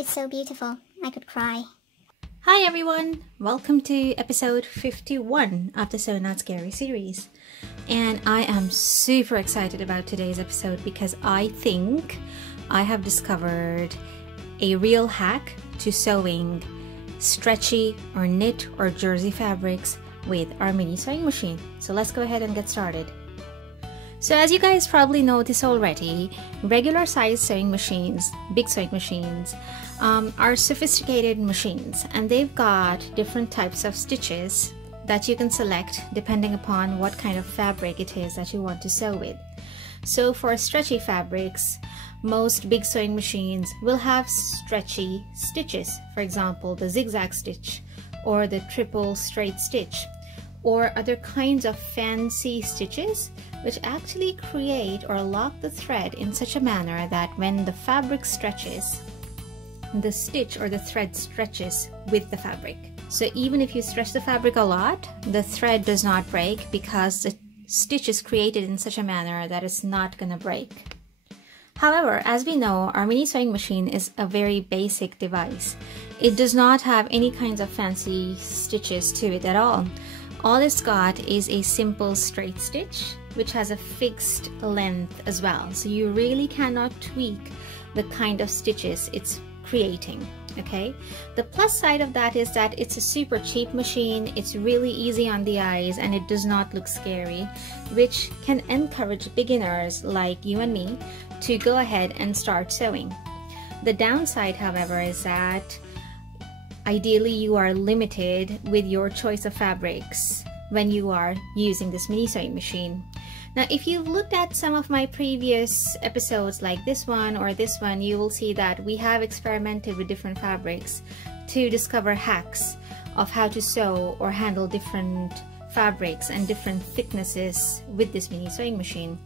It's so beautiful. I could cry. Hi everyone! Welcome to episode 51 of the So Not Scary series. And I am super excited about today's episode because I think I have discovered a real hack to sewing stretchy or knit or jersey fabrics with our mini sewing machine. So let's go ahead and get started. So as you guys probably noticed already, regular size sewing machines, big sewing machines, are sophisticated machines, and they've got different types of stitches that you can select depending upon what kind of fabric it is that you want to sew with. So for stretchy fabrics, most big sewing machines will have stretchy stitches, for example the zigzag stitch or the triple straight stitch, or other kinds of fancy stitches which actually create or lock the thread in such a manner that when the fabric stretches, the stitch or the thread stretches with the fabric. So even if you stretch the fabric a lot, the thread does not break because the stitch is created in such a manner that it's not gonna break. However, as we know, our mini sewing machine is a very basic device. It does not have any kinds of fancy stitches to it at all. All it's got is a simple straight stitch which has a fixed length as well, so you really cannot tweak the kind of stitches it's creating. Okay, the plus side of that is that it's a super cheap machine, it's really easy on the eyes, and it does not look scary, which can encourage beginners like you and me to go ahead and start sewing. The downside, however, is that ideally you are limited with your choice of fabrics when you are using this mini sewing machine. Now, if you've looked at some of my previous episodes like this one or this one, you will see that we have experimented with different fabrics to discover hacks of how to sew or handle different fabrics and different thicknesses with this mini sewing machine.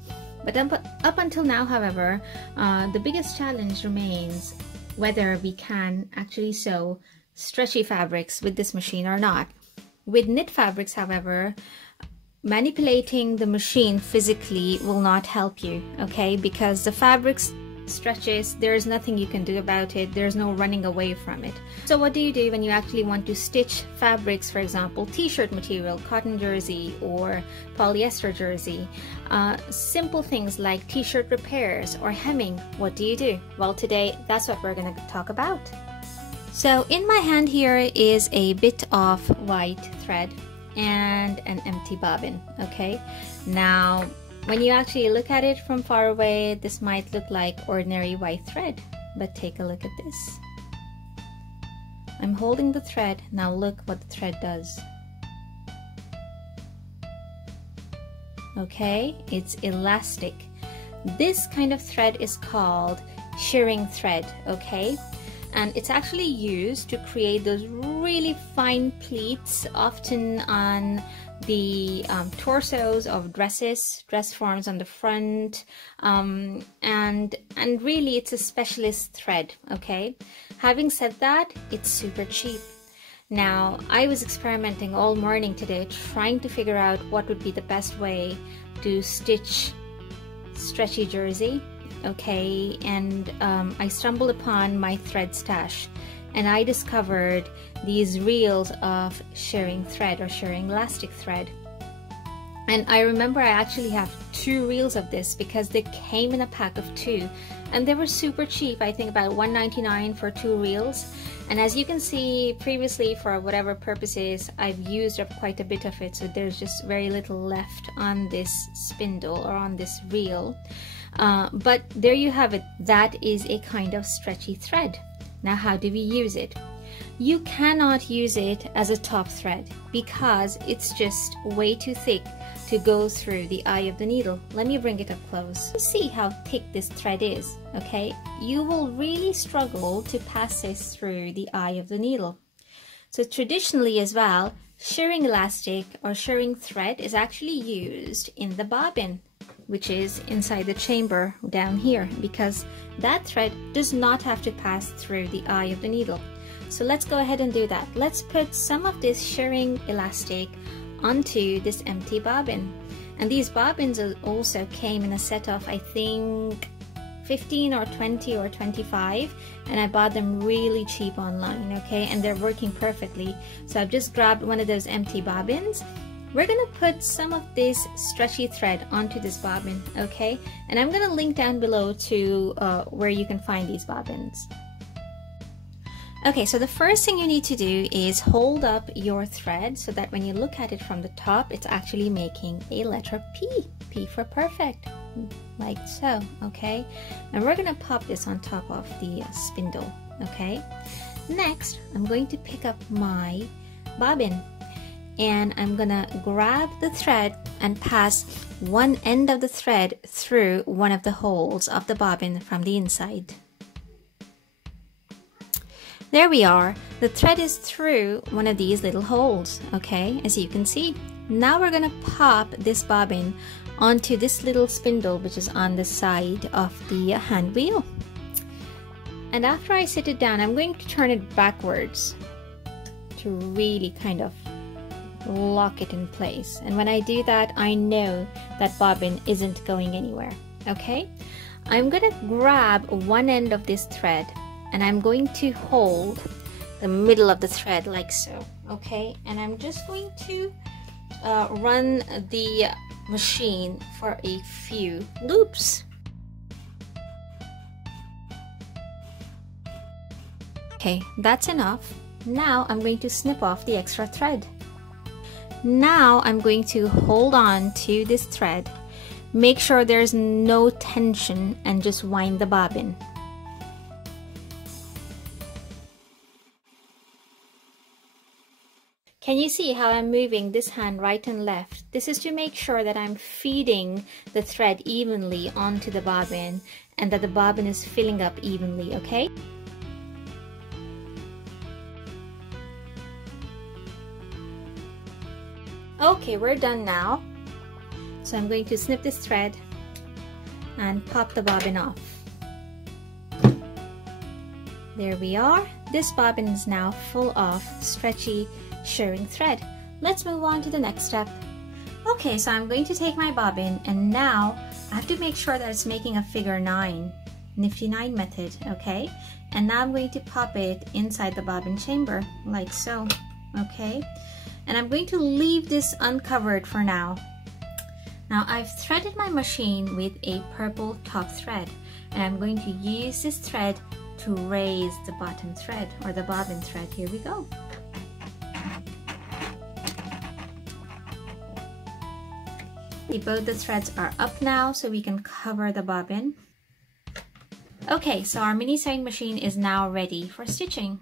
But up until now, however, the biggest challenge remains whether we can actually sew stretchy fabrics with this machine or not. With knit fabrics, however, manipulating the machine physically will not help you, okay? Because the fabric stretches, there's nothing you can do about it, there's no running away from it. So what do you do when you actually want to stitch fabrics, for example t-shirt material, cotton jersey or polyester jersey, simple things like t-shirt repairs or hemming? What do you do? Well, today that's what we're going to talk about. So in my hand here is a bit of white thread and an empty bobbin. Okay, now when you actually look at it from far away, this might look like ordinary white thread, but take a look at this. I'm holding the thread. Now look what the thread does. Okay, it's elastic. This kind of thread is called shearing thread. Okay, and it's actually used to create those really fine pleats, often on the torsos of dresses, dress forms on the front, and really it's a specialist thread. Okay, having said that, it's super cheap. Now, I was experimenting all morning today trying to figure out what would be the best way to stitch stretchy jersey. Okay, and I stumbled upon my thread stash and I discovered these reels of shearing thread or shearing elastic thread. And I remember I actually have 2 reels of this because they came in a pack of 2 and they were super cheap. I think about $1.99 for 2 reels. And as you can see previously, for whatever purposes, I've used up quite a bit of it, so there's just very little left on this spindle or on this reel. But there you have it. That is a kind of stretchy thread. Now, how do we use it? You cannot use it as a top thread because it's just way too thick to go through the eye of the needle. Let me bring it up close. See how thick this thread is, okay? You will really struggle to pass this through the eye of the needle. So traditionally as well, shearing elastic or shearing thread is actually used in the bobbin, which is inside the chamber down here, because that thread does not have to pass through the eye of the needle. So let's go ahead and do that. Let's put some of this shearing elastic onto this empty bobbin. And these bobbins also came in a set of, I think, 15 or 20 or 25, and I bought them really cheap online, okay, and they're working perfectly. So I've just grabbed one of those empty bobbins. We're gonna put some of this stretchy thread onto this bobbin, okay, and I'm gonna link down below to where you can find these bobbins. Okay, so the first thing you need to do is hold up your thread so that when you look at it from the top, it's actually making a letter P. P for perfect, like so, okay? And we're gonna pop this on top of the spindle, okay? Next, I'm going to pick up my bobbin and I'm gonna grab the thread and pass one end of the thread through one of the holes of the bobbin from the inside. There we are. The thread is through one of these little holes, okay, as you can see. Now we're gonna pop this bobbin onto this little spindle which is on the side of the hand wheel. And after I sit it down, I'm going to turn it backwards to really kind of lock it in place. And when I do that, I know that bobbin isn't going anywhere, okay? I'm gonna grab one end of this thread and I'm going to hold the middle of the thread like so, okay? And I'm just going to run the machine for a few loops. Okay, that's enough. Now I'm going to snip off the extra thread. Now I'm going to hold on to this thread, make sure there's no tension, and just wind the bobbin. Can you see how I'm moving this hand right and left? This is to make sure that I'm feeding the thread evenly onto the bobbin and that the bobbin is filling up evenly, okay? Okay, we're done now. So I'm going to snip this thread and pop the bobbin off. There we are. This bobbin is now full of stretchy shearing thread. Let's move on to the next step. Okay, so I'm going to take my bobbin and now I have to make sure that it's making a figure 9, nifty 9 method, okay? And now I'm going to pop it inside the bobbin chamber like so, okay? And I'm going to leave this uncovered for now. Now I've threaded my machine with a purple top thread and I'm going to use this thread to raise the bottom thread or the bobbin thread. Here we go. Both the threads are up now so we can cover the bobbin. Okay, so our mini sewing machine is now ready for stitching.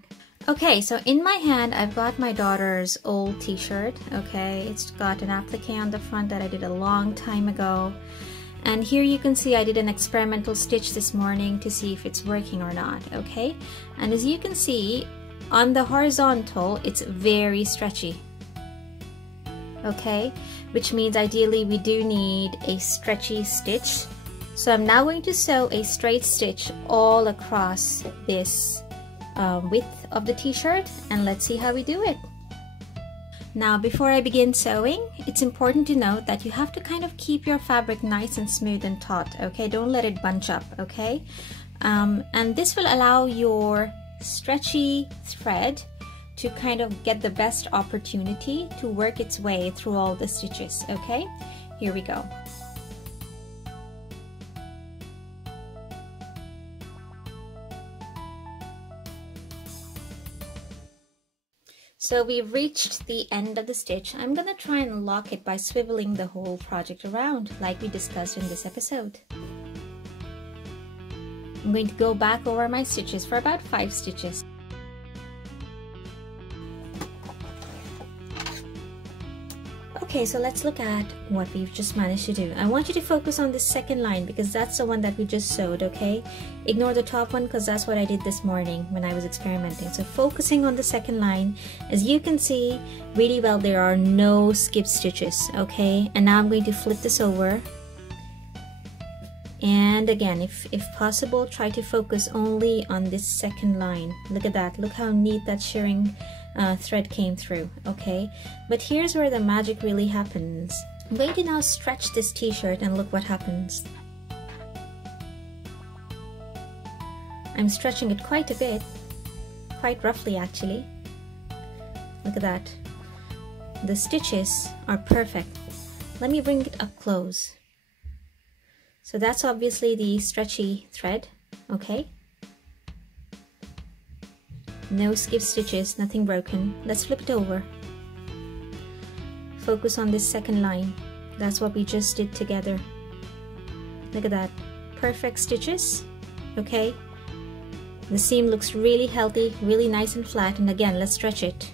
Okay, so in my hand I've got my daughter's old t-shirt, okay? It's got an applique on the front that I did a long time ago. And here you can see I did an experimental stitch this morning to see if it's working or not, okay? And as you can see, on the horizontal, it's very stretchy, okay? Which means ideally we do need a stretchy stitch. So I'm now going to sew a straight stitch all across this width of the t-shirt and let's see how we do it. Now before I begin sewing, it's important to note that you have to kind of keep your fabric nice and smooth and taut, okay? Don't let it bunch up, okay? And this will allow your stretchy thread to kind of get the best opportunity to work its way through all the stitches, okay? Here we go. So we've reached the end of the stitch. I'm gonna try and lock it by swiveling the whole project around like we discussed in this episode. I'm going to go back over my stitches for about 5 stitches. Okay, so let's look at what we've just managed to do. I want you to focus on this second line because that's the one that we just sewed, okay? Ignore the top one because that's what I did this morning when I was experimenting. So focusing on the second line, as you can see really well, there are no skip stitches, okay? And now I'm going to flip this over. And again, if possible, try to focus only on this second line. Look at that, look how neat that shearing thread came through, okay? But here's where the magic really happens. I'm going to now stretch this t-shirt and look what happens. I'm stretching it quite a bit, quite roughly actually. Look at that. The stitches are perfect. Let me bring it up close. So that's obviously the stretchy thread, okay? No skip stitches, nothing broken. Let's flip it over. Focus on this second line. That's what we just did together. Look at that. Perfect stitches, okay? The seam looks really healthy, really nice and flat. And again, let's stretch it.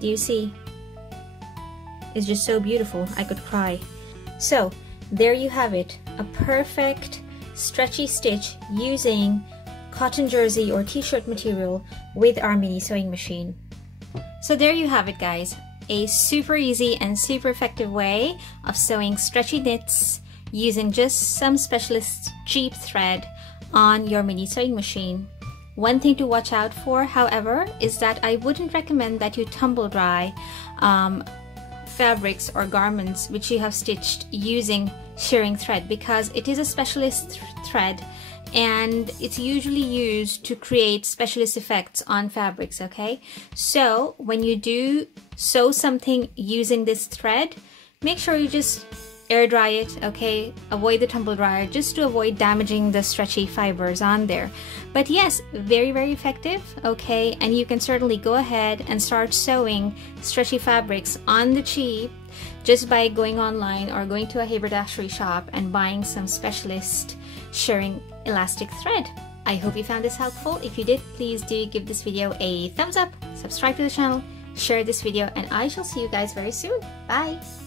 Do you see? It's just so beautiful, I could cry. So there you have it, a perfect stretchy stitch using cotton jersey or t-shirt material with our mini sewing machine. So there you have it, guys, a super easy and super effective way of sewing stretchy knits using just some specialist cheap thread on your mini sewing machine. One thing to watch out for, however, is that I wouldn't recommend that you tumble dry fabrics or garments which you have stitched using shearing thread, because it is a specialist thread and it's usually used to create specialist effects on fabrics, okay? So when you do sew something using this thread, make sure you just air dry it, okay? Avoid the tumble dryer just to avoid damaging the stretchy fibers on there. But yes, very, very effective, okay? And you can certainly go ahead and start sewing stretchy fabrics on the cheap just by going online or going to a haberdashery shop and buying some specialist shearing elastic thread. I hope you found this helpful. If you did, please do give this video a thumbs up, subscribe to the channel, share this video, and I shall see you guys very soon. Bye!